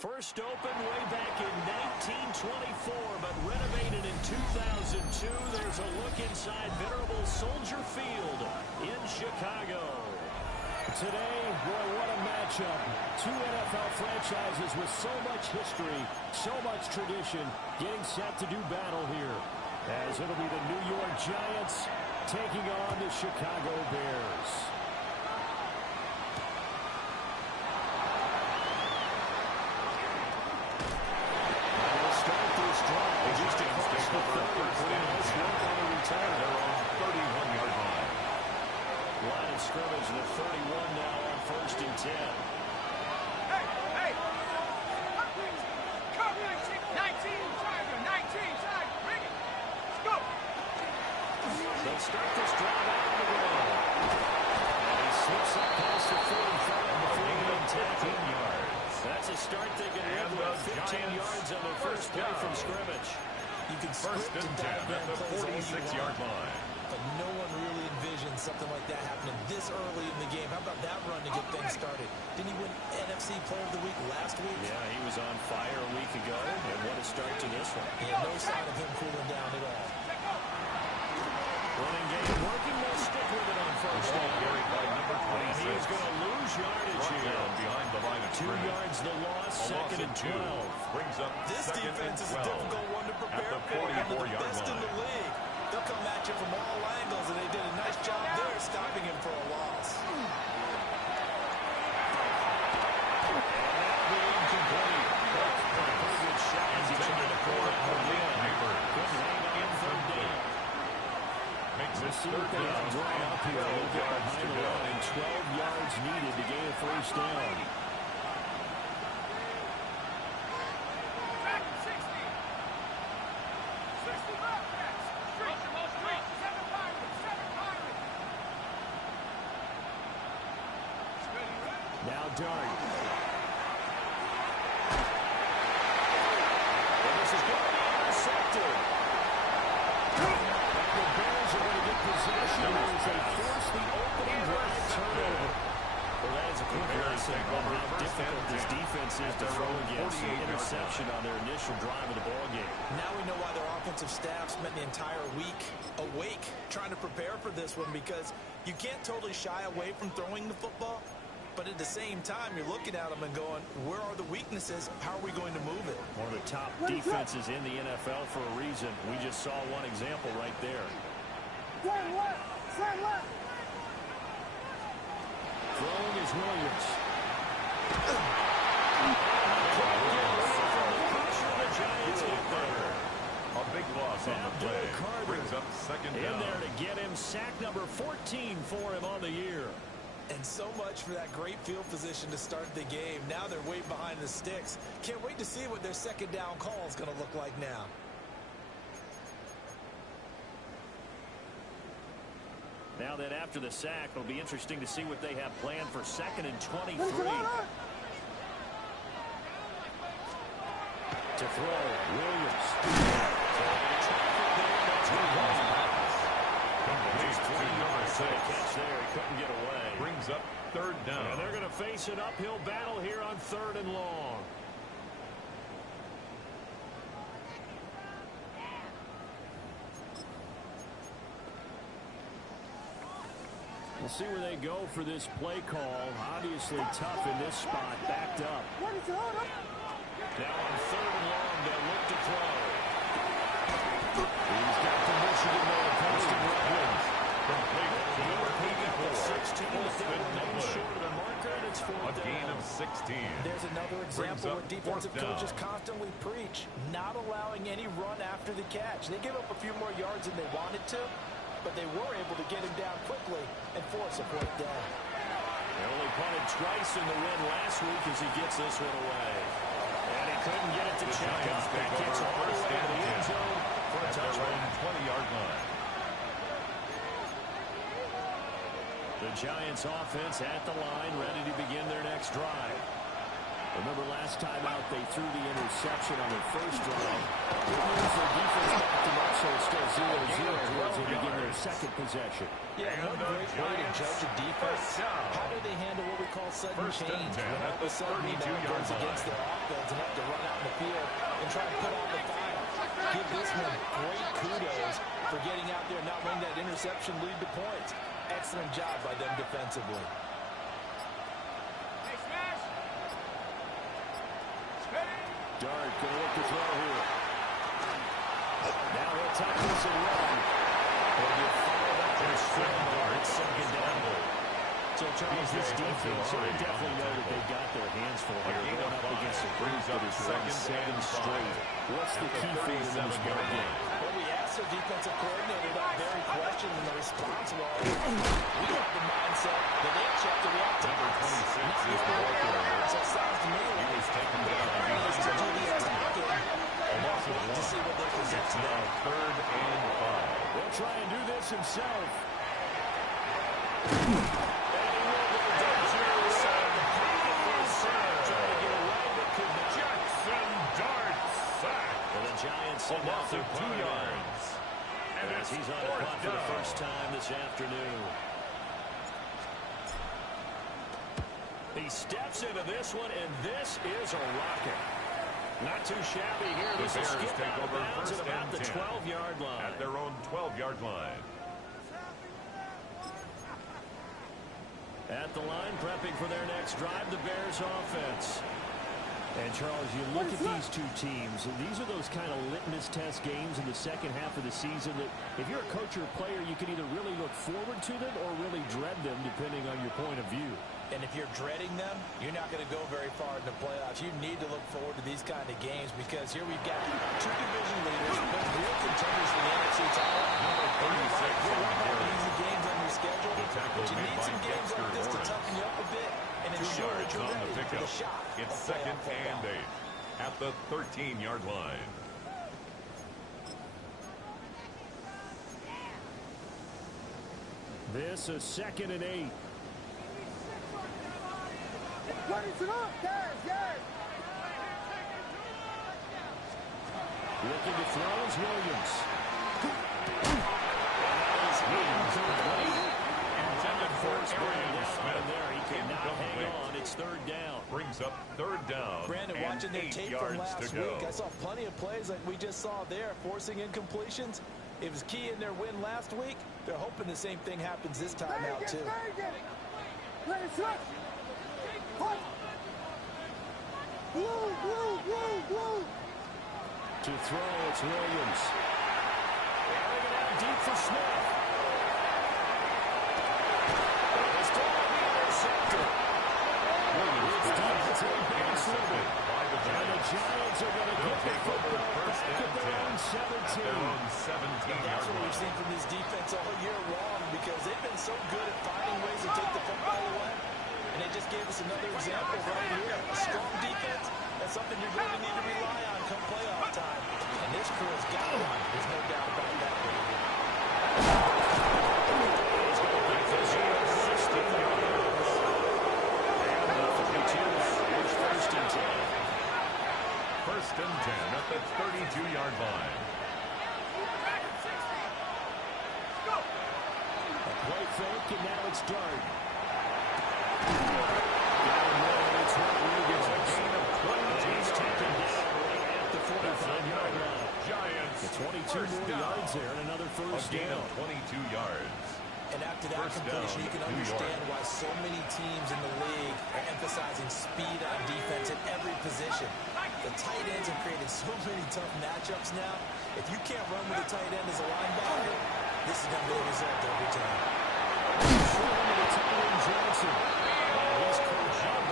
First opened way back in 1924, but renovated in 2002. There's a look inside venerable Soldier Field in Chicago. Today, boy, what a matchup. Two NFL franchises with so much history, so much tradition, getting set to do battle here. As it'll be the New York Giants taking on the Chicago Bears. We'll start this drive just across the 30. Nice work on the return. They're on 31-yard line. Line of scrimmage to the 31 now on 1st and 10. Hey! Come 19, Tiger, 19, Tiger, bring it. Let's go. They'll start this drive out on the ground. And he slips up past the 45 before getting 10 yards. That's a start they can live with. 15 yards on their first play from scrimmage. You can First and 10 at the 46-yard line. But no one really envisioned something like that happening this early in the game. How about that run to get things started? Didn't he win NFC Player of the Week last week? Yeah, he was on fire a week ago, and what a start to this one. Yeah, no sign of him cooling down at all. Running game working, they'll stick with it on first down. Carried by number 26. And he's going to lose yardage here. Behind the line of 2 yards the loss, second and 12. Brings up This second defense and is a 12 difficult one to prepare at the for. One of the 44-yard best in the line. league. They'll come at you from all angles, and they did a nice job there stopping him for a loss. We'll see what they have drawn up here. They'll get behind the line. 12 yards needed to gain a first down. Now Dart. And this is going to be intercepted. And the Bears are going to get possession as they force the opening drive turnover. Well, that is a quick lesson on how difficult this defense is to throw against. An interception on their initial drive of the ballgame. Now we know why their offensive staff spent the entire week awake trying to prepare for this one, because you can't totally shy away from throwing the football. But at the same time, you're looking at them and going, where are the weaknesses? How are we going to move it? One of the top defenses in the NFL for a reason. We just saw one example right there. Throwing is Williams. A big loss on the play. Brings up second down. In there to get him. Sack number 14 for him on the year. And so much for that great field position to start the game. Now they're way behind the sticks. Can't wait to see what their second down call is going to look like now. Now that after the sack, it'll be interesting to see what they have planned for second and 23. To throw, Williams. Catch there, he couldn't get away. Brings up third down. And they're going to face an uphill battle here on 3rd and long. We'll see where they go for this play call. Obviously tough in this spot, backed up. Now on 3rd and long, they'll look to throw. He's got the Michigan man posting Williams. Complete to number 16, but they remain short of the marker, and it's 4th A gain down. of 16. There's another example where defensive fourth down. coaches constantly preach, not allowing any run after the catch. They give up a few more yards than they wanted to, but they were able to get him down quickly and force a 4th down. They only punted twice in the win last week as he gets this one away. And he couldn't get it to check up. It gets all the way to the end zone for a touchdown. 20-yard line. The Giants offense at the line, ready to begin their next drive. Remember last time out, they threw the interception on their first drive. Good news, their defense backed them up, so it's still 0-0 as they begin their second possession. Yeah, one great way to judge a defense. How do they handle what we call sudden change? When all of a sudden, goes against their offense and have to run out in the field and try to put out the fire. Give this one great kudos for getting out there and not letting that interception lead to points. Excellent job by them defensively. Dart going to look to throw here. Now he'll tuck this and run. When you follow that with it's second down. So Charles, this defense, they definitely know that they've got their hands full here. Going up against a group that has won 7 straight. What's the key for them in this ball game? Well, we asked their defensive coordinator that very question, and the response was, we have the mindset that they have to react to Number 26 is the record. So it sounds to me like He was taken down. to do the attacking and not wait to see what they present today. 3rd and 5. He'll try and do this himself. Giants send out their 2 yards. And as he's on a punt for the first time this afternoon. He steps into this one, and this is a rocket. Not too shabby here. The This will Bears skip take out of over bounds first at about and the 10 12-yard line. at their own 12-yard line. At the line, prepping for their next drive, the Bears offense. And, Charles, you look at these two teams, and these are those kind of litmus test games in the second half of the season that if you're a coach or a player, you can either really look forward to them or really dread them, depending on your point of view. And if you're dreading them, you're not going to go very far in the playoffs. You need to look forward to these kind of games because here we've got 2 division leaders, but real contenders for the NFC title. Number 36 You're on not the having board. easy games on your schedule, The tackle but you made need by some games Dexter like this to Lawrence. toughen you up a bit and 2 ensure that yards you're on the ready for pickup. the shot. It's of 2nd playoff and football. 8 at the 13-yard line. This is 2nd and 8. Looking to throw is Williams. Intended for Arian Smith. There, he cannot hang Incomplete. on. It's 3rd down. Brings up 3rd down. Brandon, and watching their 8 tape from yards last to go. week, I saw plenty of plays like we just saw there, forcing incompletions. It was key in their win last week. They're hoping the same thing happens this time out, too. To throw, it's Williams. Airing it out deep for Smith. It's down to the interceptor. It's deep. It's a big sliver. And the Giants are going to get the football back at their own 17. That's what we've seen from this defense all year long because they've been so good at finding ways to take the football away. And they just gave us another example right here. A strong defense, that's something you're going to need to rely on come playoff time. And this crew has got one. There's no doubt about that. First and 10 at the 32-yard line. A play fake, and now it's Dart. It's Rodriguez. A gain of 20. He's taken down right at the 45-yard line. Giants. 22 more yards there and another first A gain down. of 22 yards. And after that First completion, down, you can 2 understand yards. why so many teams in the league are emphasizing speed on defense at every position. The tight ends have created so many tough matchups now. If you can't run with a tight end as a linebacker, this is going to be the result every time. Johnson. He's coached up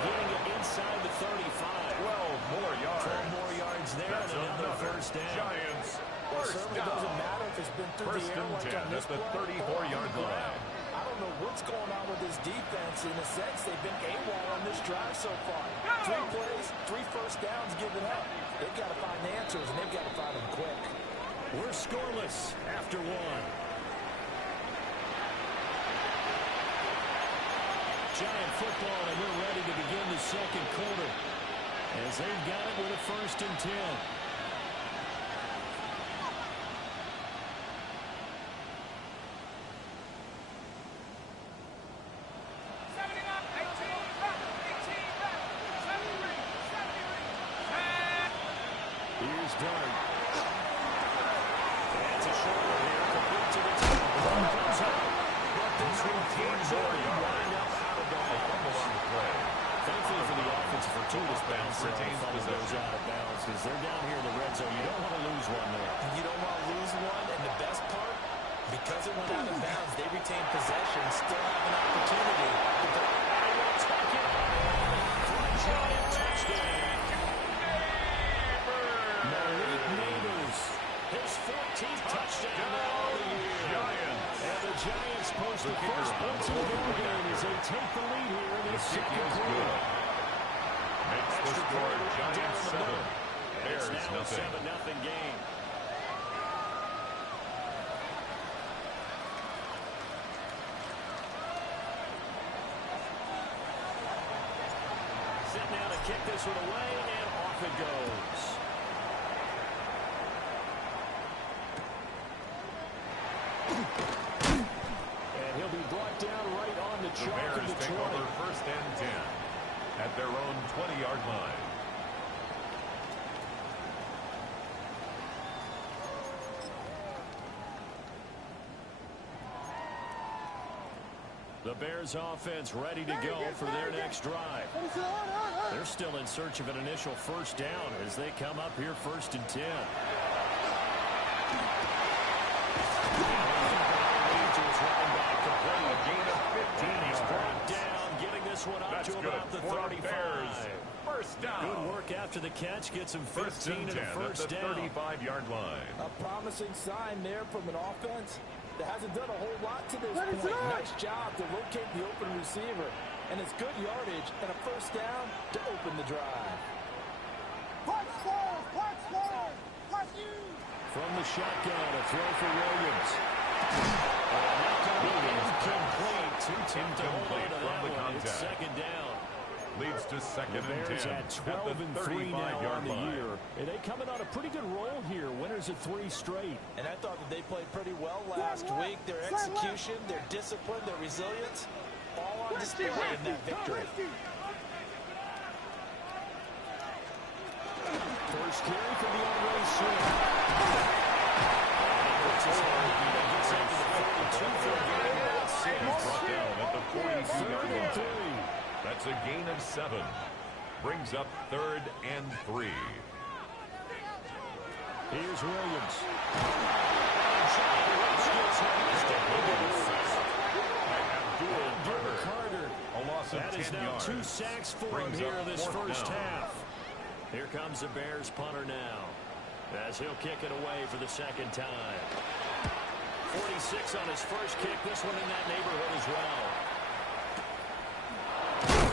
getting it inside the 35. 12 more yards. 12 more yards there That's and another another first down. Giants. Well, it First certainly down. doesn't matter if it's been through First the air and like 10 on this at the play 34-yard or on the line. ground. I don't know what's going on with this defense. In a sense, they've been AWOL on this drive so far. 3 plays, 3 first downs given up. They've got to find answers, and they've got to find them quick. We're scoreless after 1. Giant football, and we're ready to begin the second quarter as they've got it with a 1st and 10. Here's Dart. That's a short one here. Complete to the top. Comes up. But this one can't wind up out of bounds. On the play. Thankfully for the offense, for two, this bounce retains goes out of bounds because they're down here in the red zone. You don't want to lose one there. You don't want to lose one, and the best part, because it went out of bounds, they retain possession, still have an opportunity. Giant touchdown. Malik Neighbors, his 14th touchdown of the year. And the Giants post the first points of the ball game as they take the lead here in the second quarter. Makes the score Giants 7. It's Bears now a nothing. 7-0 game. Set now to kick this one away, and off it goes. And he'll be brought down right on the chalk of Bears the take 20. over 1st and 10 at their own 20-yard line. The Bears offense ready to go for their next drive. They're still in search of an initial 1st down as they come up here 1st and 10. A gain of 15 He's yards. brought down, getting this one up That's to good about the for the 35. Bears. 1st down. Good work after the catch. Gets him 1st 15 and 10 and a at first the down. 35-yard line. A promising sign there from an offense that hasn't done a whole lot to this point. Nice job to locate the open receiver. And it's good yardage and a 1st down to open the drive. From the shotgun, a throw for Williams. Incomplete. Too tempted to hold on to From that the one. It's contact. 2nd down. Leads to 2nd The and Bears 10 at 12 at the and 3 now 35-yard on the line. year. And they coming on a pretty good roll here. Winners of 3 straight. And I thought that they played pretty well last week. Their execution, their discipline, their resilience, all on display in that victory. First carry for the on-race swing. Brought down at the 42-yard 3rd and 3. line. That's a gain of 7. Brings up 3rd and 3. Here's Williams. Carter. A loss of That 10 is now yards. 2 sacks for him Brings here up in this 4th first down. half. Here comes the Bears punter now, as he'll kick it away for the 2nd time. 46 on his first kick. This one in that neighborhood as well. 51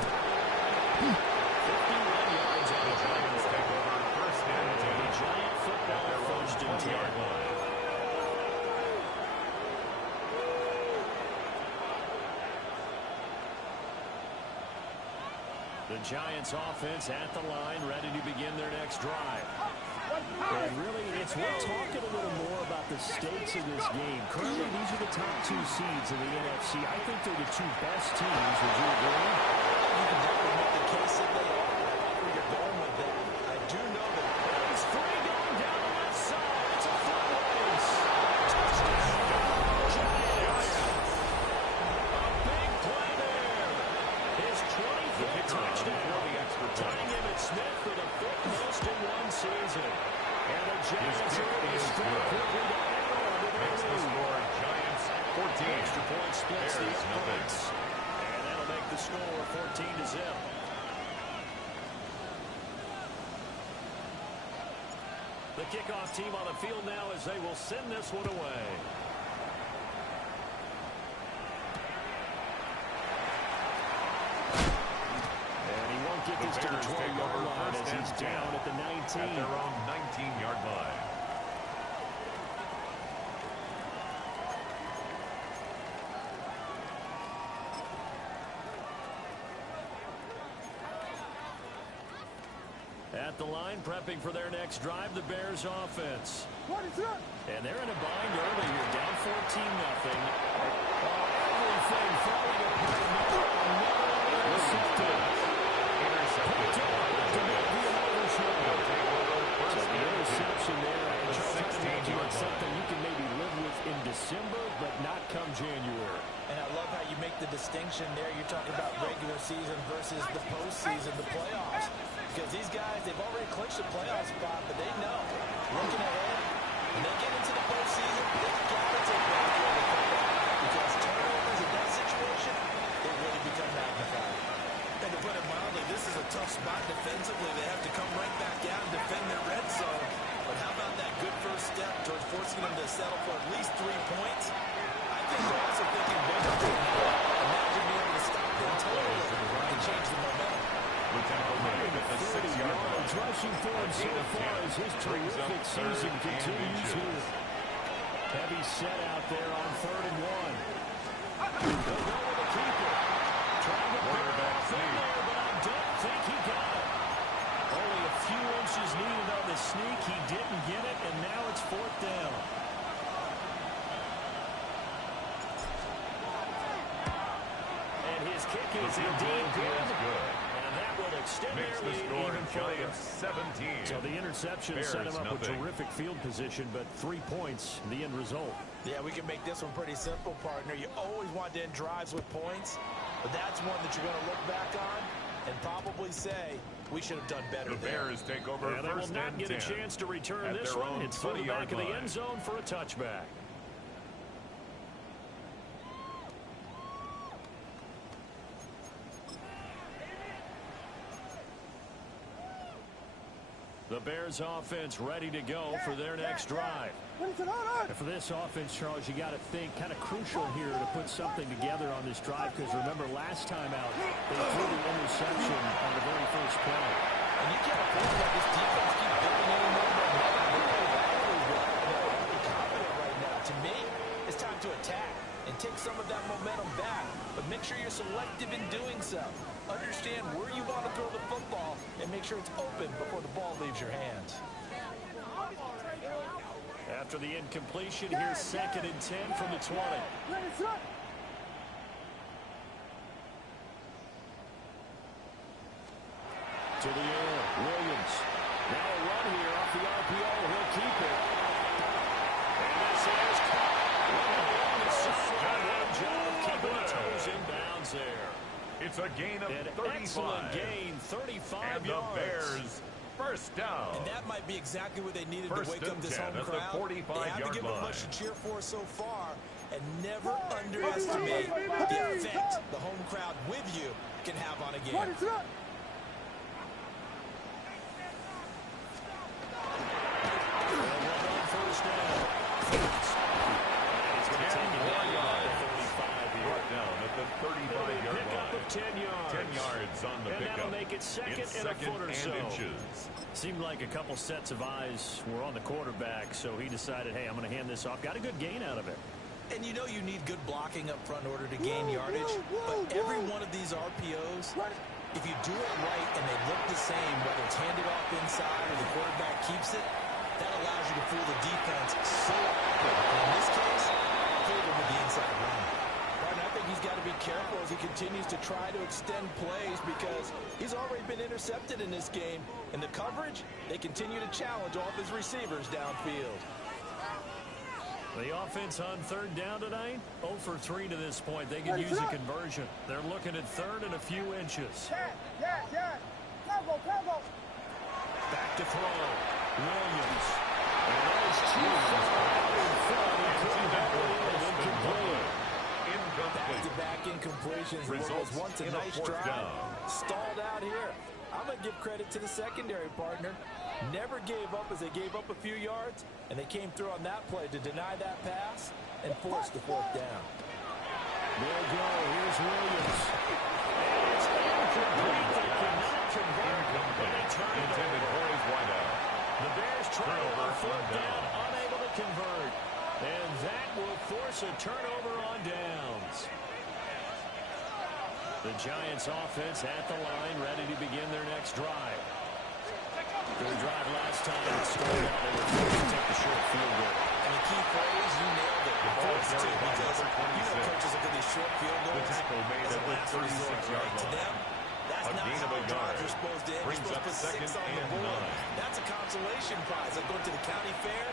yards on the Giants take over 1st and 10. Giant football, At their own 1st and 10. 20-yard line. The Giants offense at the line, ready to begin their next drive. And really, it's worth talking a little more about the stakes of this game. Currently, these are the top 2 seeds in the NFC. I think they're the 2 best teams. Would you agree? You can definitely make the case that they are. Where you're going with that, I do know that There's 3 going down the left side. It's a foot race. Touchdown. Giants. A big play there. His 25th touchdown. Tying Emmitt Smith for the 5th most in one season. And the Giants are in a strong quickly to add on to their Makes the lead. score Giants 14. Extra point splits the Bears nothing. points. And that'll make the score 14-0. The kickoff team on the field now as they will send this one away. And he won't get this to the Bears take 12-yard over line 1st as he's and 10 down at the 19. At their own 19-yard line. At the line, prepping for their next drive, the Bears offense. And they're in a bind early here, down 14-0. Everything falling apart now. Intercepted. Interception there. Something you can maybe live with in December, but not come January. And I love how you make the distinction there. You're talking about regular season versus the postseason, the playoffs. Because these guys, they've already clinched a playoff spot, but they know, looking ahead, when they get into the postseason, they've got to take that care of the football. Because turnovers in that situation, they really become magnified. And to put it mildly, this is a tough spot defensively. They have to come right back out and defend their red zone. But how about that good first step towards forcing them to settle for at least 3 points? I think they're also thinking bigger right now. Imagine being able to stop them totally and change the momentum. Lieutenant O'Malley at the 6-yard line. Rushing for him so far as his terrific season continues here. Heavy set out there on 3rd and 1. They'll go with the keeper. Trying to quarterback sneak. But I don't think he got it. Only a few inches needed on the sneak. He didn't get it, and now it's 4th down. And his kick is indeed good. And that will extend Makes their the lead score even further. 17. So the interception Bears, set him up with nothing. terrific field position, but 3 points, the end result. Yeah, we can make this one pretty simple, partner. You always want to end drives with points, but that's one that you're going to look back on and probably say, we should have done better The there. Bears take over And they will first not and get 10. a chance to return At this their one. own It's for the 20-yard back of the line. end zone for a touchback. The Bears offense ready to go for their next drive. And for this offense, Charles, you got to think kind of crucial here to put something together on this drive, because remember last time out they threw the interception on the very first play. And you can't afford to let this defense keep building any more momentum. They're confident right now. To me, it's time to attack and take some of that momentum back. But make sure you're selective in doing so. Understand where you want to throw the football and make sure it's open before the ball leaves your hands. After the incompletion, here's 2nd and 10 from the 20. To the air, Williams. Now a run here off the RPO. He'll keep it. And this is caught. Good job keeping the toes in bounds there. It's a gain of An 35. excellent gain, 35 and yards. the Bears first down. And that might be exactly what they needed First to wake and up this 10 home at the crowd. They have to 45-yard give them line. much to cheer for so far, and never underestimate the effect the home crowd with you can have on a game. First down. He's going to take it down to 35 here. Brought down at the 35-yard Pickup line. of 10 yards. 10 yards on the And pickup. that'll make it second It's and a second foot or and so. inches. Seemed like a couple sets of eyes were on the quarterback, so he decided, hey, I'm going to hand this off. Got a good gain out of it. And you know you need good blocking up front in order to gain yardage, but every one of these RPOs, if you do it right and they look the same, whether it's handed off inside or the quarterback keeps it, that allows you to fool the defense so often. And in this case, fooled them with the inside run. Right, and I think he's got to be careful as he continues to try to extend plays because he's already been intercepted in this game. And the coverage, they continue to challenge all of his receivers downfield. The offense on 3rd down tonight, 0 for 3 to this point. They could use a conversion. They're looking at 3rd and a few inches. Back to throw. Williams. And that is too far out in front. He couldn't have it incomplete. Back-to-back incompletions. What was once a in a nice 4th drive, down. stalled out here. I'm going to give credit to the secondary partner. Never gave up as they gave up a few yards, and they came through on that play to deny that pass and force the 4th down. There go. Here's Williams. And it's incomplete. They cannot convert. And they turn it Intended over. for his wideout. The Bears try Turnover on 4th on down, down. unable to convert. And that will force a turnover on downs. The Giants offense at the line, ready to begin their next drive. last time it started out, they were forced to take the short field goal. And the key phrase, you nailed it. Forced to, because coaches look at these short field goals. The tackle made at the 36-yard To line. them, that's not gain of how a yard. drives are supposed to end. You're Brings supposed up to put 6 second on the and board. 9. That's a consolation prize. Like going to the county fair,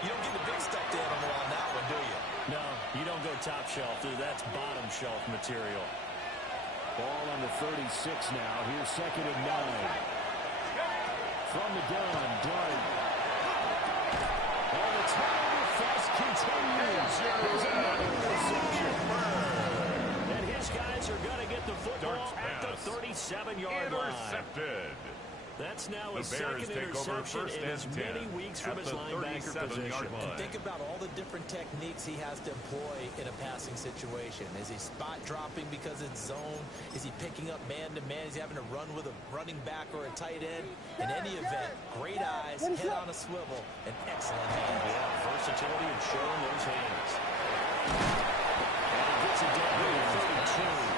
you don't get the big stuffed animal on that one, do you? No, you don't go top shelf. That's bottom shelf material. Ball on the 36 now. Here's second and 9. From the gun, Dart. All the time, the fast continues. There's another reception. And his guys are going to get the football at the 37-yard line. Intercepted. That's now The a second Bears take over interception first in as and many 10 weeks from at his the linebacker 37-yard position. line. Think about all the different techniques he has to employ in a passing situation. Is he spot dropping because it's zone? Is he picking up man-to-man? Is he having to run with a running back or a tight end? In any event, great eyes, head on a swivel, and excellent hands. Yeah, versatility and showing those hands. And he gets it down to 32.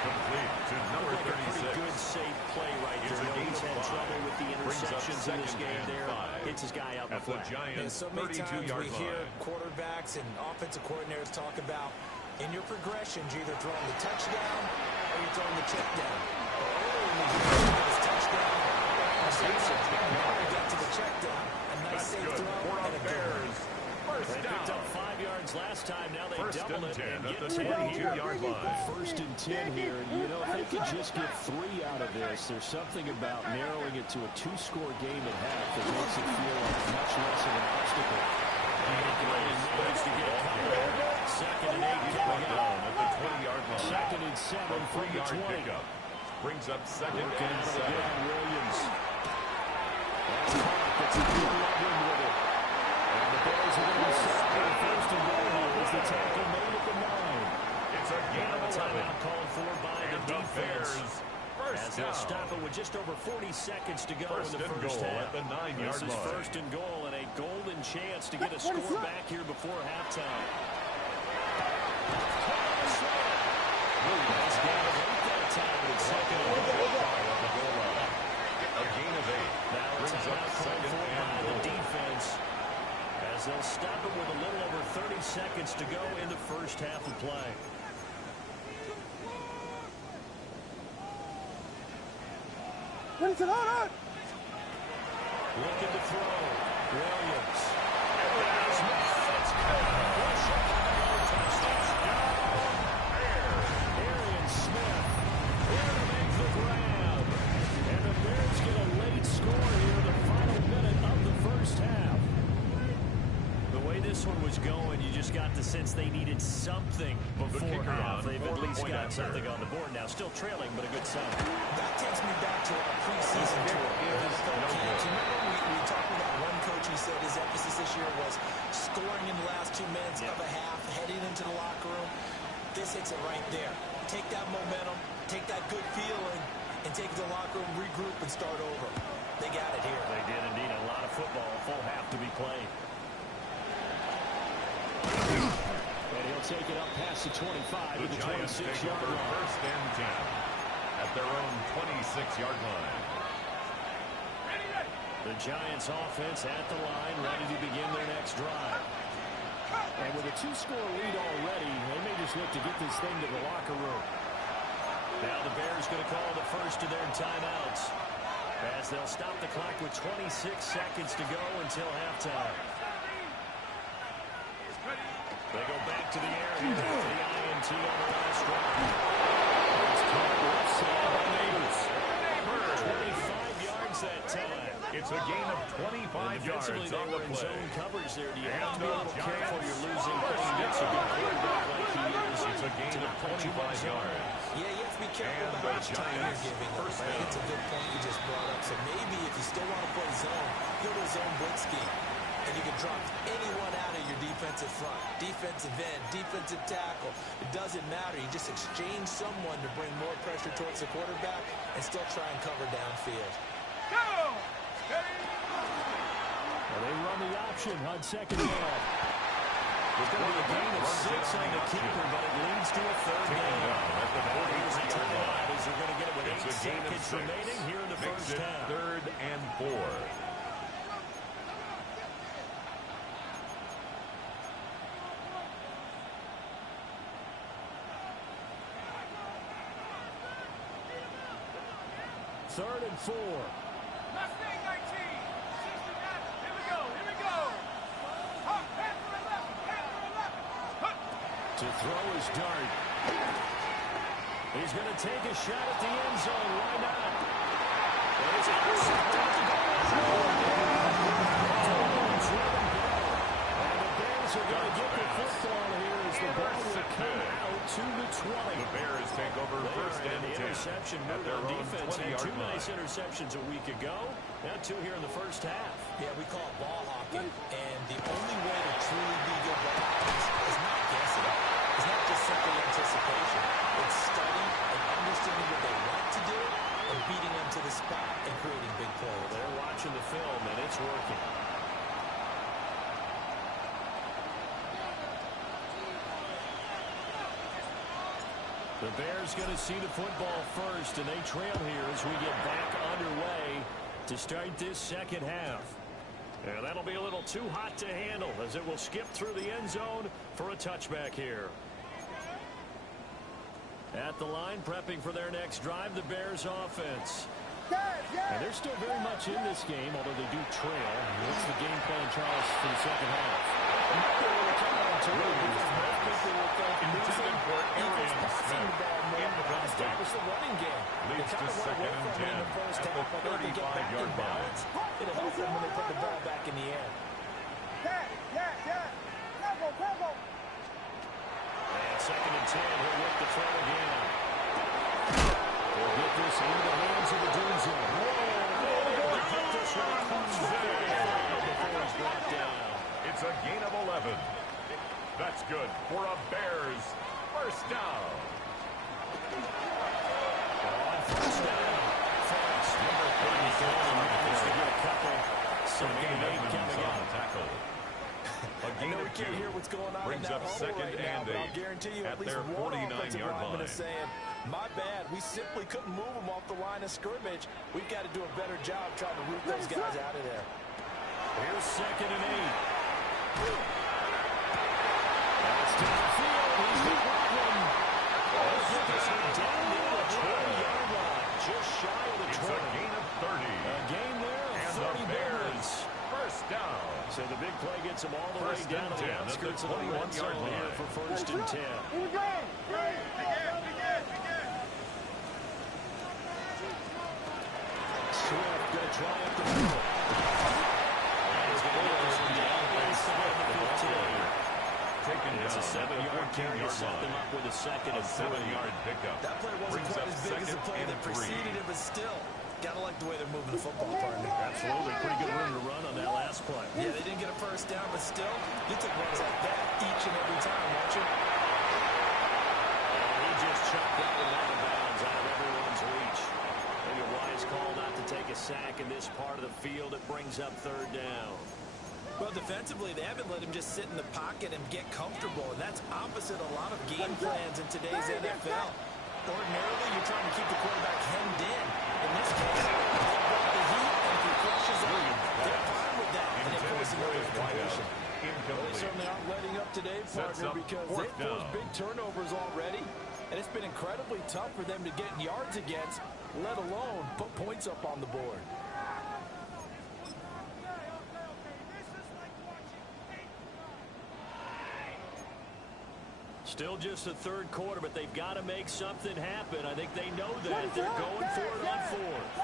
Complete to number Like a pretty 36. good, safe play right It's there. a gain He's of had 5. trouble with the Brings up interceptions in this second game and there. 5. Hits his guy out in At the the flat. Giants' So many times 32-yard we hear line. quarterbacks and offensive coordinators talk about in your progressions, you're either throwing the touchdown or you're throwing the check down. Earlier in the game, it was touchdown or interception. Now we got to the check down. A nice That's safe good throw for and our a good one. Bears. First They picked down. up 5 yards last time. Now they First double and it 10 and at get the 10 here. 22-yard line. First and 10 here. And, you know, if they could just get 3 out of this, there's something about narrowing it to a 2-score game at half that makes it feel like much less of an obstacle. And he managed to get it covered. Second and 8 coming Down up. at the 20-yard line. Second and 7 from the 3-yard 20. pickup. Brings up second Working and out 7. again, Williams. That's caught. Gets a good run with it. And the Bears are going to be set up for the first and goal here as the tackle made at the 9. It's a gain of Now a 11. timeout called for by the And the defense. Bears first As they'll down. stop it with just over 40 seconds to go First in the and first goal half. at the 9-yard This is line. first and goal and a golden chance to get a score back here before halftime. Nice gain of 8 that time, but it's second and goal. At the goal line. A gain of 8. Now a Brings up timeout called second for by and the goal. defense as they'll stop it with a little over 30 seconds to go in the first half of play. Looking to throw. Williams. Arian Smith there to make the grab. And the Bears get a late score here in the final minute of the first half. The way this one was going, you just got the sense they needed something before kicker half. on They've at least point got after. something on the board now. Still trailing, but a good sign. That takes me back to our preseason tour. Camps. Remember we talked about one coach who said his emphasis this year was scoring in the last 2 minutes of a half, heading into the locker room. This hits it right there. Take that momentum, take that good feeling, and take it to the locker room, regroup, and start over. They got it here. They did indeed. A lot of football, a full half to be played. And he'll take it up past the 25 to The the Giants take 26-yard over line. first and 10 at their own 26-yard line. The Giants offense at the line, ready to begin their next drive. And with a 2-score lead already, they may just look to get this thing to the locker room. Now the Bears going to call the first of their timeouts as they'll stop the clock with 26 seconds to go until halftime. They go back to the air here for the INT on the last drive. It's caught left side by Neighbors. 25 yards that time. It's a gain of 25 yards Defensively, they on the were in play. zone coverage there. Do you And have to be a little the careful? Giants You're losing first things against a good down. quarterback like he is. It's a gain to of not play too much 25 zone. yards. Yeah, you have to be careful And about the how much time you're Giants giving up. first Right? down. It's a good point you just brought up. So maybe if you still want to play zone, go to a zone blitz scheme. And you can drop anyone out of your defensive front. Defensive end, defensive tackle. It doesn't matter. You just exchange someone to bring more pressure towards the quarterback and still try and cover downfield. Go! Well, they run the option on second down. There's going to be a gain of 6 on the keeper, but it leads to a third Taken down. down at the Here's a 48-yard timeout line. as they're going to get it with It's 8 a gain of seconds 6. remaining here in the Makes first it half. third and 4. 3rd and 4. Mustang 19. 69. Here we go. Here we go. Hop, Panther 11. Panther 11. Hup. To throw his dart. He's going to take a shot at the end zone. Why not? There's a intercepted at the goal line. And the Bears are going to get the football here as the ball will come out to the 20. The Bears take over first and the 10 interception at move their on own defense. Had 20-yard two nice line. interceptions a week ago. Now 2 here in the first half. Yeah, we call it ball hawking, and the only way to truly be good ball hawkers is not guessing. It's not just simply anticipation. It's study and understanding what they want to do and beating them to the spot and creating big plays. They're watching the film, and it's working. The Bears going to see the football first, and they trail here as we get back underway to start this second half. And that'll be a little too hot to handle as it will skip through the end zone for a touchback here. At the line, prepping for their next drive, the Bears offense. And they're still very much in this game, although they do trail. What's the game plan, Charles, for the second half? Intended for Arian Smith Establish the running game. Leads to 2nd and 10 at the 35-yard line. It'll help them when they put the ball back in the air. And 2nd and 10, he'll work the throw again. They'll get this into the hands of the Doom zone. Get this one. Before he's brought down. It's a gain of 11. That's good for a Bears first down. On first down. Fox, number 34, managed to get a couple. So gain 8 coming on up. the tackle. A I gain know we of 2 can't hear what's going on brings in that up bubble 2nd right now, and but I'll 8 guarantee you at at least their one offensive 49-yard lineman line. is saying, my bad, we simply couldn't move them off the line of scrimmage. We've got to do a better job trying to root those guys out of there. Here's 2nd and 8. That's to the field. He's the problem. Get this one down near the 20-yard line. Just shy of the 20. It's a gain of 30. A gain there of And 30 the Bears yards. first down. So the big play gets them all the way First down and to the 10 at the outskirts of the red 21-yard zone here line. for 1st and 10. Swift going to try up the middle. And he's going to get this one down inside the 15. Taken It's a down at the 7-yard carry to 14-yard set them line. up with a 2nd A and 3. 7-yard pickup. That play wasn't Brings quite up as big as the 2nd play and that 3. preceded it, but still, got to like the way they're moving the football, partner. Absolutely. Pretty good room to run on that last play. Yeah, they didn't get a first down, but still, you take runs like that each and every time, won't you? And he just chucked that one out of bounds, out of everyone's reach. Maybe a wise call not to take a sack in this part of the field. It brings up 3rd down. Well, defensively, they haven't let him just sit in the pocket and get comfortable, and that's opposite a lot of game plans in today's NFL. Ordinarily, you're trying to keep the quarterback hemmed in. In this case, they brought the heat, and if he crushes up, they're fine with that, and they force him into a completion. They Incomplete. certainly aren't letting up today, Sets partner, up because fourth they've forced down. big turnovers already, and it's been incredibly tough for them to get yards against, let alone put points up on the board. Still just the 3rd quarter, but they've got to make something happen. I think they know that. They're going for it on 4th.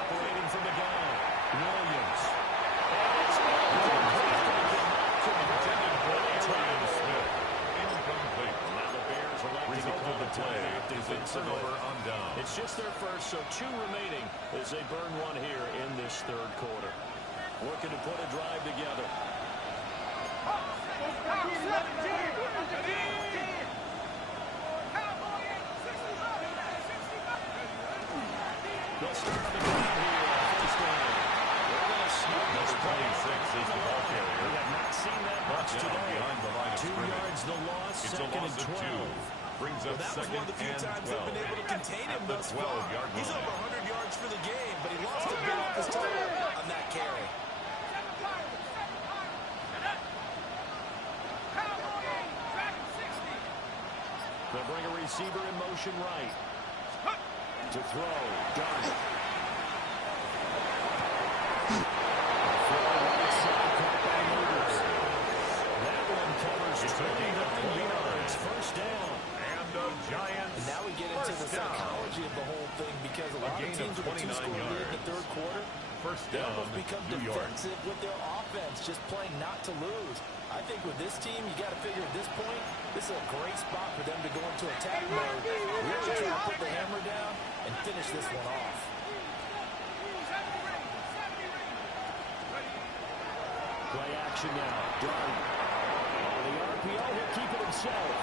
Operating from the gun. Williams. Intended for Arian Smith. Incomplete. Now the Bears electing to Result call of the the play timeout is a defensively. turnover on down. It's just their first, so 2 remaining as they burn one here in this 3rd quarter. Looking to put a drive together. They'll start on the ground here on first down. They're going to snug this play. 26 is the ball carrier. We have not seen that much Down today. behind the line of 2 scrimmage. yards the loss, It's a 2nd loss and of 12. 2. Brings up That was 2nd one of the few and times they've 12. been able to contain him At the thus far. 12-yard He's line. over 100 yards for the game, but he lost a bit off his total on that carry. They'll bring a receiver in motion right. To throw. Dart. That one covers 29 yards. First down. And the Giants. And now we get into the psychology of the whole thing, because a lot of teams with a 2-score lead in the third quarter, they almost become defensive with their offense, just playing not to lose. I think with this team, you got to figure at this point, this is a great spot for them to go into attack mode, really try to put the hammer down and finish this one off. Play action now. Dart. The RPO will keep it himself.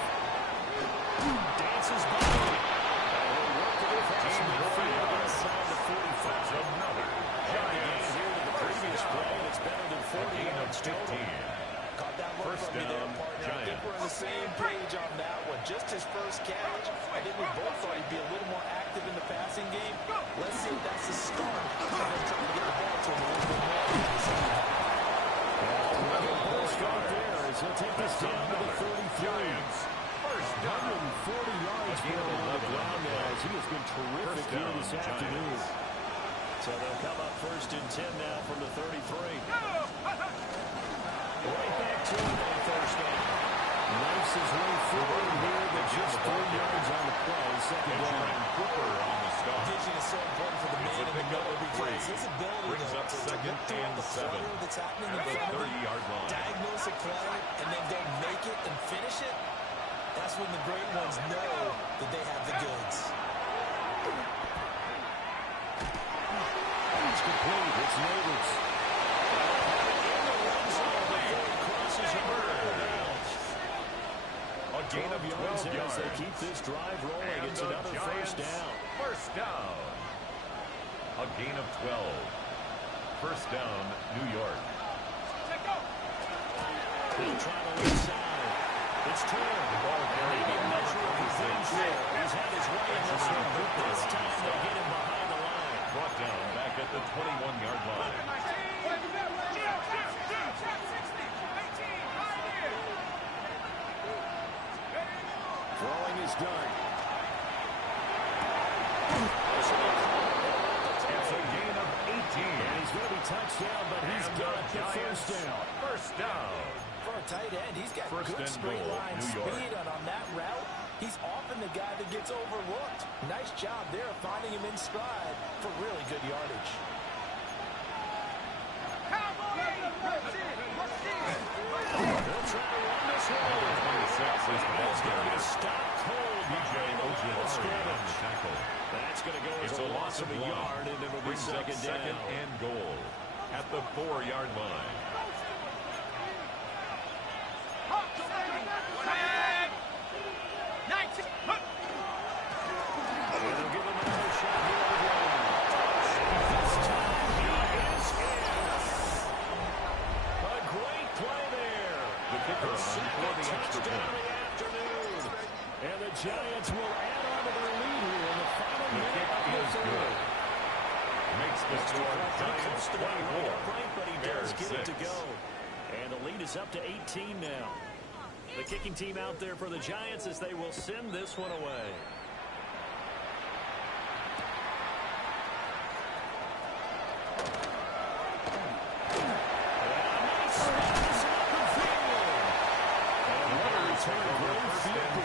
Dances by. He'll work it across midfield inside the 45. Another Giants here to the previous play. It's better than 40 yards total. Caught that one First from me there, down, partner. I think Giants. we're on the same page on that one. Just his first catch. I think we both thought he'd be a little more active in the passing game. Let's see if that's the start of them trying to get the ball to him a little bit more in the second half. Start there as he'll take this down to the 33. First down. 140 yards for him on the ground now, as he has been terrific here this afternoon. So they'll come up first and 10 now from the 33. Right back to him on first down. Knifes his way forward here, but just 3 yards on the play. Second down. Cooper on the stop. Vision is so important for the man in the middle, because his ability Brings up to second look through all and the 7. clutter that's happening in At the front of him, 30-yard line. diagnose a play, and then go make it and finish it. That's when the great ones know that they have the goods. It's complete. It's Neighbors. A gain of 12 yards. They keep this drive rolling. And It's the another Giants, first down. First down. A gain of 12. First down, New York. They'll travel inside. It's turned. The ball carried. Maybe a measure of revenge there. He's had his way in this one, but this time they get him behind the line. Brought down back at the 21-yard line. Throwing his dart. It's a gain of 18. And he's going to be touched down, but he's And got the Giants, first down. First down. For a tight end, he's got First good and straight goal, line New York. speed, and on that route, he's often the guy that gets overlooked. Nice job there of finding him in stride for really good yardage. They'll try to run this one. 26 is the ball He's going to carrier. stop cold behind the line of Ojulari on the scrimmage. tackle. That's going to go as It's a loss of a one. yard, and it'll be Brings up second down. and goal at the 4-yard line. And they'll give him another shot here at the line. This time he is in. A great play there. The kicker on Second for the extra touchdown point. of the afternoon. And the Giants will add on to their lead here in the final The minute kick of the is third. good. Makes the score Pretty close Giants to being right 24. upright, but he does Bears get it to 6. go. And the lead is up to 18 now. The kicking team out there for the Giants as they will send this one away.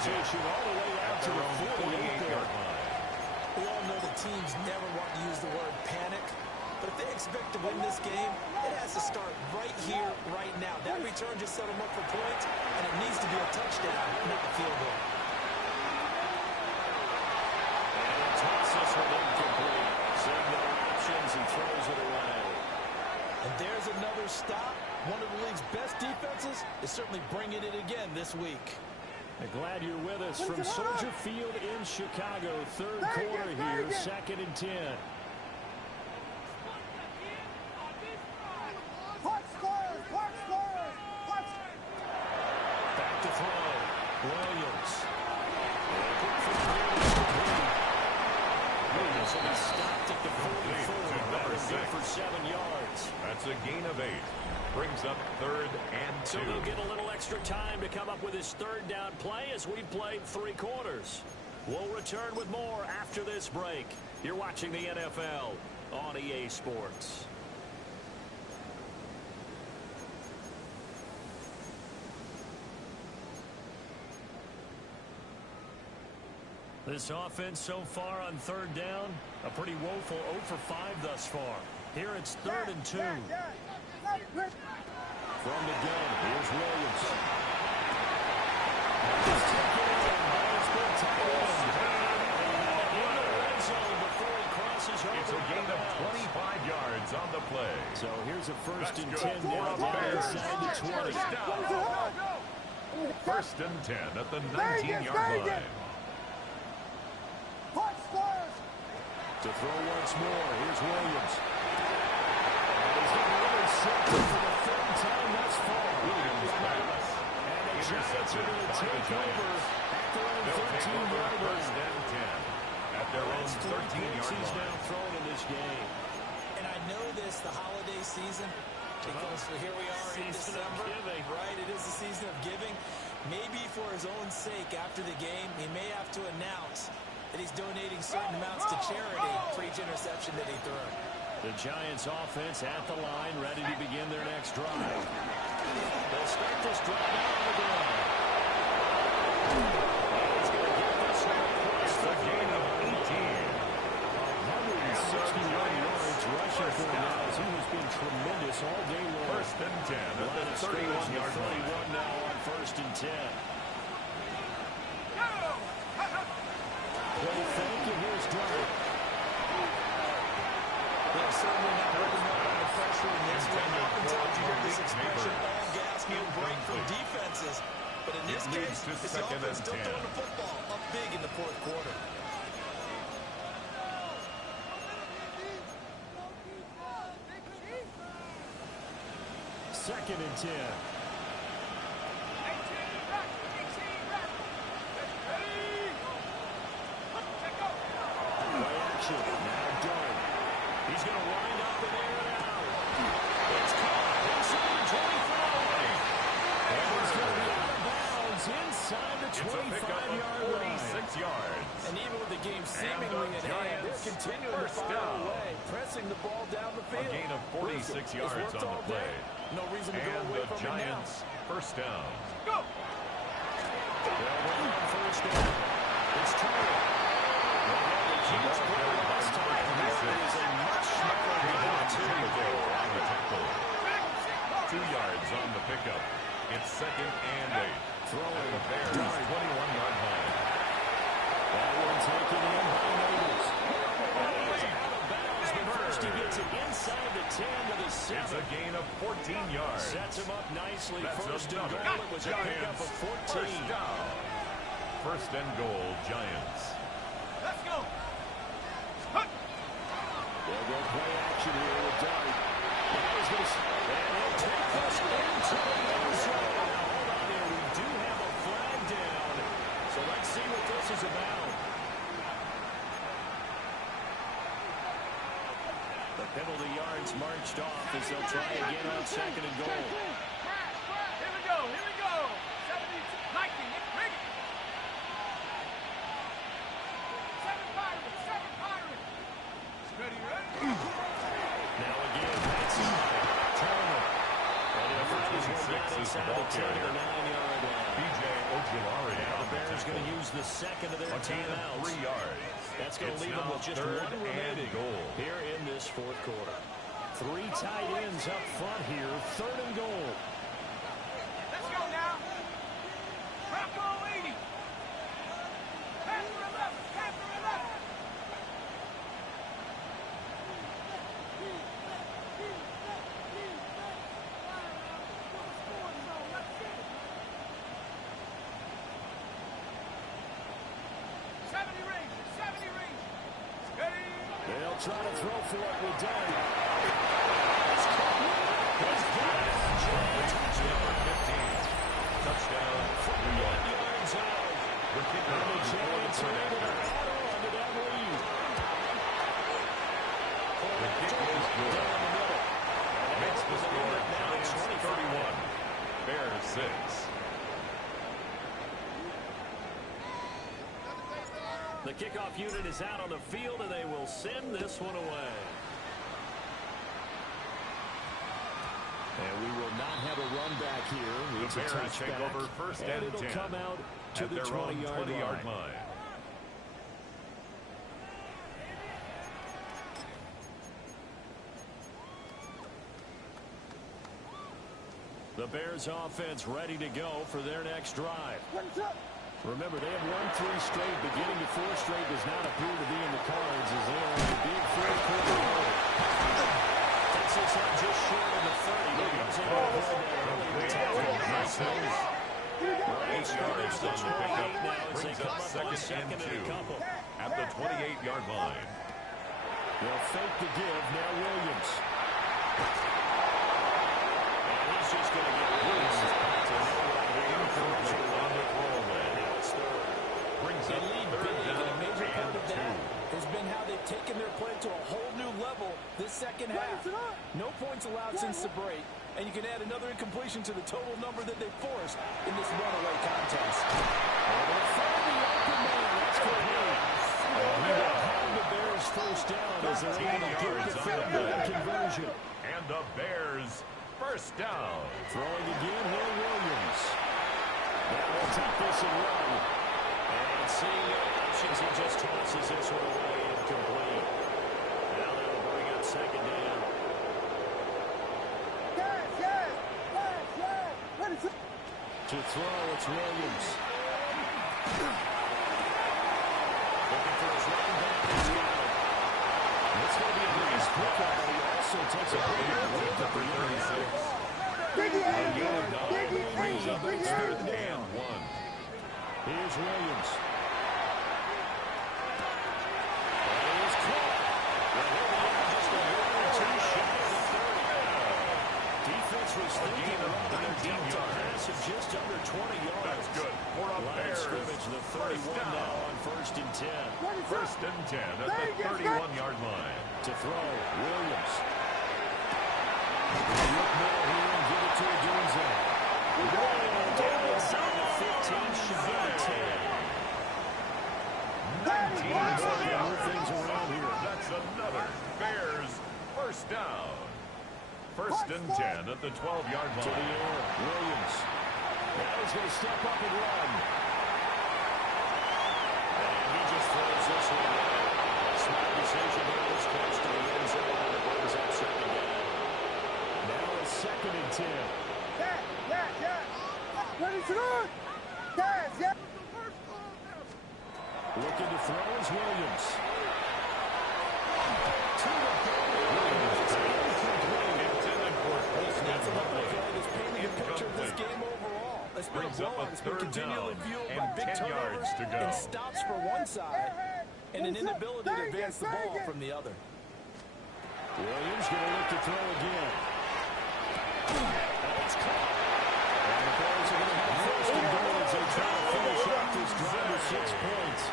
Position all the way out to the 48-yard line. We all know the teams never want to use the word panic, but if they expect to win this game, it has to start right here, right now. That return just set them up for points, and it needs to be a touchdown, not a field goal. And a toss this one incomplete. Seeing no options, he throws it away. And there's another stop. One of the league's best defenses is certainly bringing it again this week. Glad you're with us from Soldier Field in Chicago. Third quarter here, second and 10. Back to throw. Williams. Williams will be stopped at the 44. Let him go for 7 yards. That's a gain of 8. Brings up third and 2. So they'll get a little extra time to come up with his third down play as we've played 3 quarters. We'll return with more after this break. You're watching the NFL on EA Sports. This offense so far on third down, a pretty woeful 0 for 5 thus far. Here it's 3rd and 2. From the gun, here's Williams. He's taken in by his good tight end. In the red zone before he crosses over. It's a gain of 25 yards on the play. So here's a 1st and 10 now down inside the 20. First and 10 at the 19-yard line. To throw once more, here's Williams. And he's getting really set for the 3rd time thus far. Williams pass. And the Giants are going to take over at their own 13-yard line. First and 10 at their own 13-yard He's line. now thrown in this game. And I know this, the holiday season, because here we are in December. Right, it is the season of giving. Maybe for his own sake after the game, he may have to announce that he's donating certain amounts to charity for each interception that he threw. The Giants offense at the line, ready to begin their next drive. They'll start this drive out on the ground. He's going to get this one across the gain of 18. 161 yards rushing for him now as he has been tremendous all day long. First and 10 at the 31-yard line. 31 now on 1st and 10. Well, thank you. Here's Dwight. They're certainly not holding up under pressure in this one. Oftentimes you hear this expression, all gas, no break from defenses. But in this case, it's the offense still throwing the football up big in the 4th quarter. Second and 10. Play action. Now Dart. He's going to wind up and air it out. It's caught inside the 25. And he's going to be out of bounds inside the 25-yard line. 46 yards. And even with the game seemingly in hand, they're continuing to fire away, pressing the ball down the field. A gain of 46 yards on the play. No reason to go And away the from Giants, it now. first down. Go! They'll run on first down. It's Turner. A huge play last time. Here is a much smaller opportunity. On the tackle. 2 yards on the pickup. It's 2nd and 8. Throwing The Bears, 21-yard line. That one taken in by Neighbors. And he's out of bounds, but first he gets it inside the 10 to the 7. It's a gain of 14 yards. Sets him up nicely. That's First and another. goal. It was a pickup of 14. First down. First and goal, Giants. Let's go! They'll go play action here with Dart. Now he's going to... And he'll take this into the end zone. Now, hold on here. We do have a flag down. So let's see what this is about. The penalty yards marched off as they'll try again on 2nd and goal. Here we go, here we go! 70, 19, bring it! 7 Pirates, 7 Pirates! Ready, ready? Now again, that's Turner. And Number it 26 is the ball carrier. 9-yard line. B.J. Ojolari Now on the Bears going to tackle. use the second of their A gain of timeouts. 3 yards. That's going to It's leave them now with just 3rd one and remaining goal. here in this 4th quarter. 3 tight ends up front here. 3rd and goal. Let's go now! Bravo 80! Panther 11, Panther 11! They'll try to throw for it with Dart. Number 15. Touchdown, New York. Yards out. The kicker And the is Giants are able to add on to that lead. The kick is good. Down the middle. Makes the score Giants 31. Bears 6. the kickoff unit is out on the field, and they will send this one away. And we will not have a run back here. It's the Bears a touchback, take over first and it'll 10 come out to at the their own 20-yard line. The Bears offense ready to go for their next drive. Remember, they have won 3 straight. Beginning to 4 straight does not appear to be in the cards as they are in a big fourth-quarter hold. Takes this out just short of the 30. But was able to hold that early in the tackle. Nice move. Ryan scrimmage the 28 now as they come up on second and a couple. At the 28-yard line. They'll fake the give. Now Williams. And he's just going to get loose. On the throwaway. Now it's third. Brings They up lead third big, and a down major part and of that has been how they've taken their play to a whole new level this second half. No points allowed since the break, and you can add another incompletion to the total number that they forced in this runaway contest. The Bears first down as they're able to get the field goal conversion. And the Bears first down. Throwing again here, Williams. Now they'll take this and run. And seeing no options, he just tosses this one away incomplete. Now they'll bring up second down. To throw, it's Williams. Looking for his running back. He's got it. It's going to be a nice pickup, but he also takes a big leap up the 36. Brings up third and 1. Here's Williams. And he's caught. Well, here we are, just a yard or two shy of the 30. Defense was thinking about their deep pass of just under 20 yards. That's good for a Line Bears. scrimmage, the 31 now on first and 10. First and 10 at the 31-yard line. To throw, Williams. Look middle here and give it to Adunze. Down inside the 15, shy of 10. 19 more Move things around here. That's another Bears first down. First and 10 at the 12-yard To the line. air, Williams. Now he's going to step up and run. And he just throws this one away. Smart decision here this close to the end zone, and it brings up second down. Now it's second and 10. Looking to throw is Williams. To the Williams. It's incomplete. Intended for That's another play Holtzman. that's painting a picture of this game overall. It's been a Brings up a blowout. It's been third continually down fueled and by big 10 yards turnovers to go. and stops for one side and an inability to advance the ball from the other. Williams going to look to throw again. It's caught. And the Bears are going to have first and goal as they try to finish up this drive with 6 points.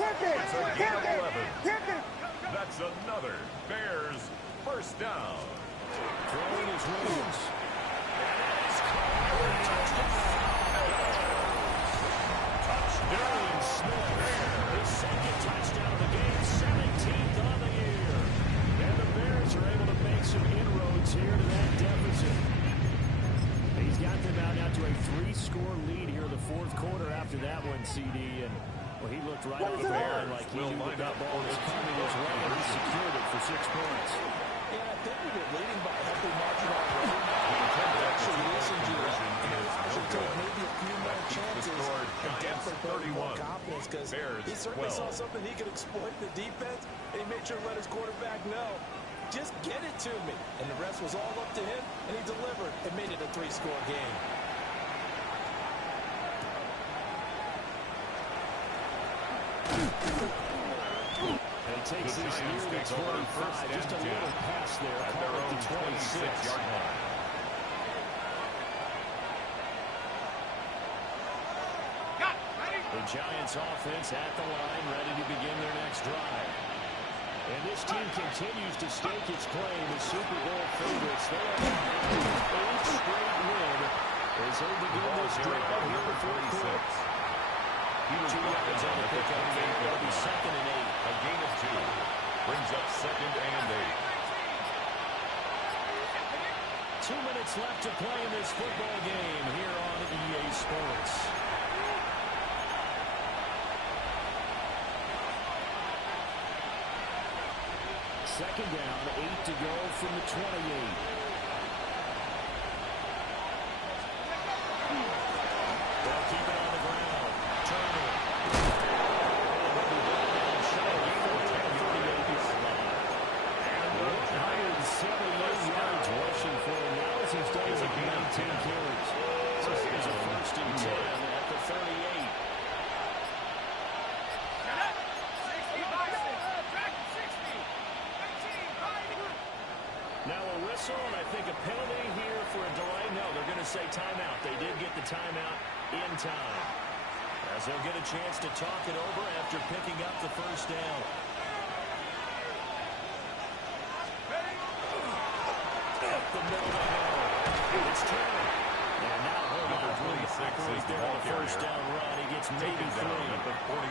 It's a gain of 11. That's another Bears first down. Throwing is Williams. Touchdown, Smith. His second touchdown of the game, 17th on the year. And the Bears are able to make some inroads here to that deficit. He's got them out now to a 3-score lead here in the fourth quarter after that one, CD. And well, he looked right on the line like he knew that ball was coming his way, and he secured it for 6 points. Yeah, I think we were leading by a healthy margin already. Actually listened to that. Should take maybe a few more chances and definitely put more confidence because he certainly saw something he could exploit in the defense, and he made sure to let his quarterback know, just get it to me. And the rest was all up to him, and he delivered and made it a 3-score game. And he takes this near the 25, just a little pass there, call it the 26-yard line. The Giants offense at the line, ready to begin their next drive. And this team continues to stake its claim as Super Bowl favorites. They have an 8th straight win as they begin this drive here in the fourth quarter. He was 2 yards on the pickup. It'll be 2nd and 8. A gain of 2. Brings up 2nd and 8. 2 minutes left to play in this football game here on EA Sports. Second down, 8 to go from the 28. They'll keep it on the ground. Turner. And 178 yards rushing for him now as he's done with 19 carries. So here's a 1st and 10 at the 38. Now a whistle, and I think a penalty here for a delay. No, they're going to say timeout. They did get the timeout in time, as they'll get a chance to talk it over after picking up the 1st down. Up the middle of the hill. It's Turner. And now hold on. 26 right there on the 1st down run. He gets maybe 3. At the 41.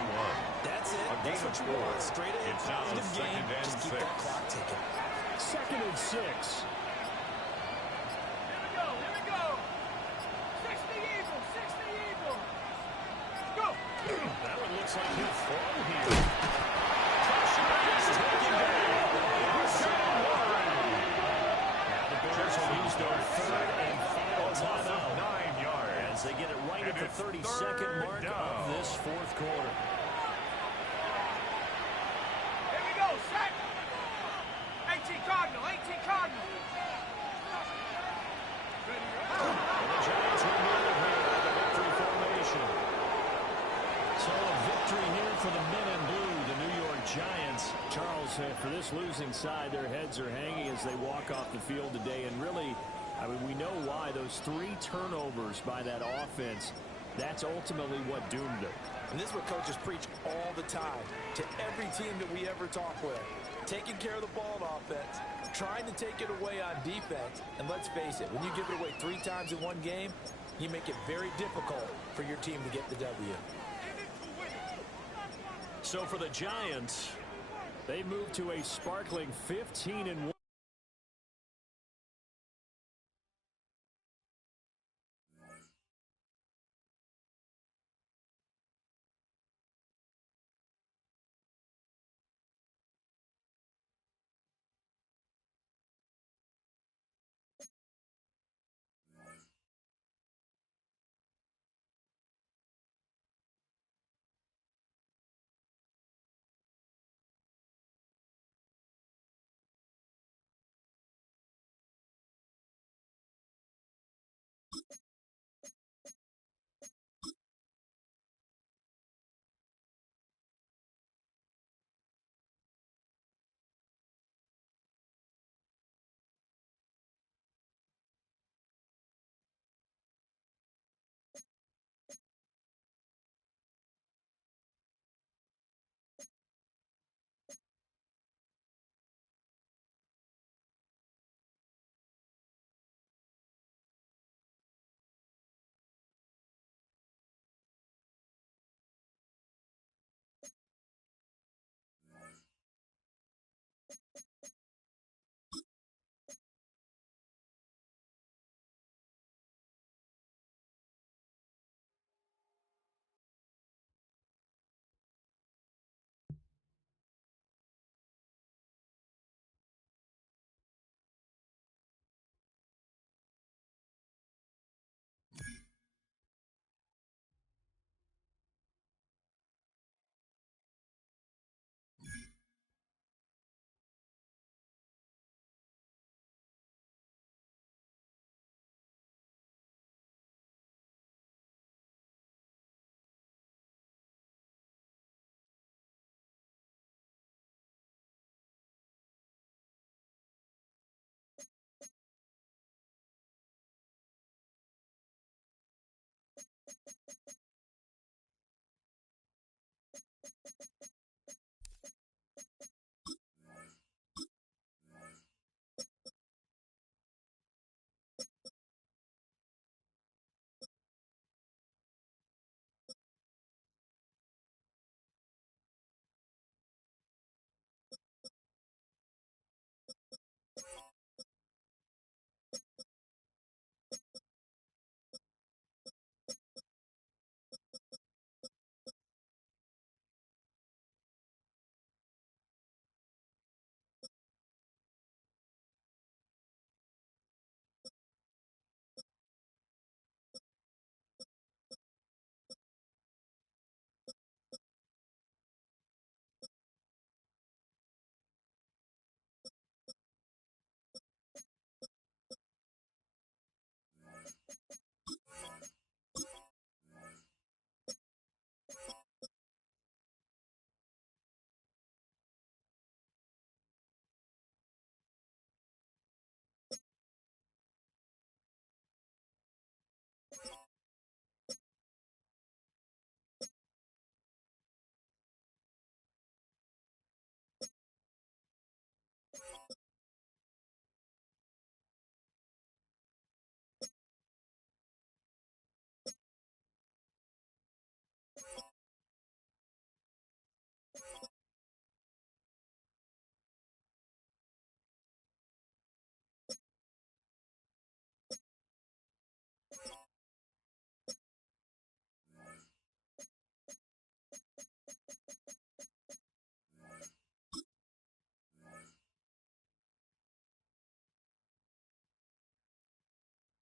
That's it. That's what you want. Straight ahead, It's now positive game. 2nd and Just keep 6. that clock ticking. 2nd and 6. Here we go. Here we go. 60 Eagles. 60 Eagles. Go. That one looks like he'll fall here. Just taken down. Now the Bears will use their 3rd and final timeout 9 yards. as they get it right at And the it's 32nd mark down. of this 4th quarter. Here we go. Set. 18 Cardinal. 18 Cardinal. And the Giants will move it here with the victory formation. So a victory here for the men in blue, the New York Giants. Charles, for this losing side, their heads are hanging as they walk off the field today. And really, I mean, we know why. Those 3 turnovers by that offense, that's ultimately what doomed them. And this is what coaches preach all the time to every team that we ever talk with. Taking care of the ball on offense, trying to take it away on defense. And let's face it, when you give it away 3 times in one game, you make it very difficult for your team to get the W. So for the Giants, they move to a sparkling 15-1.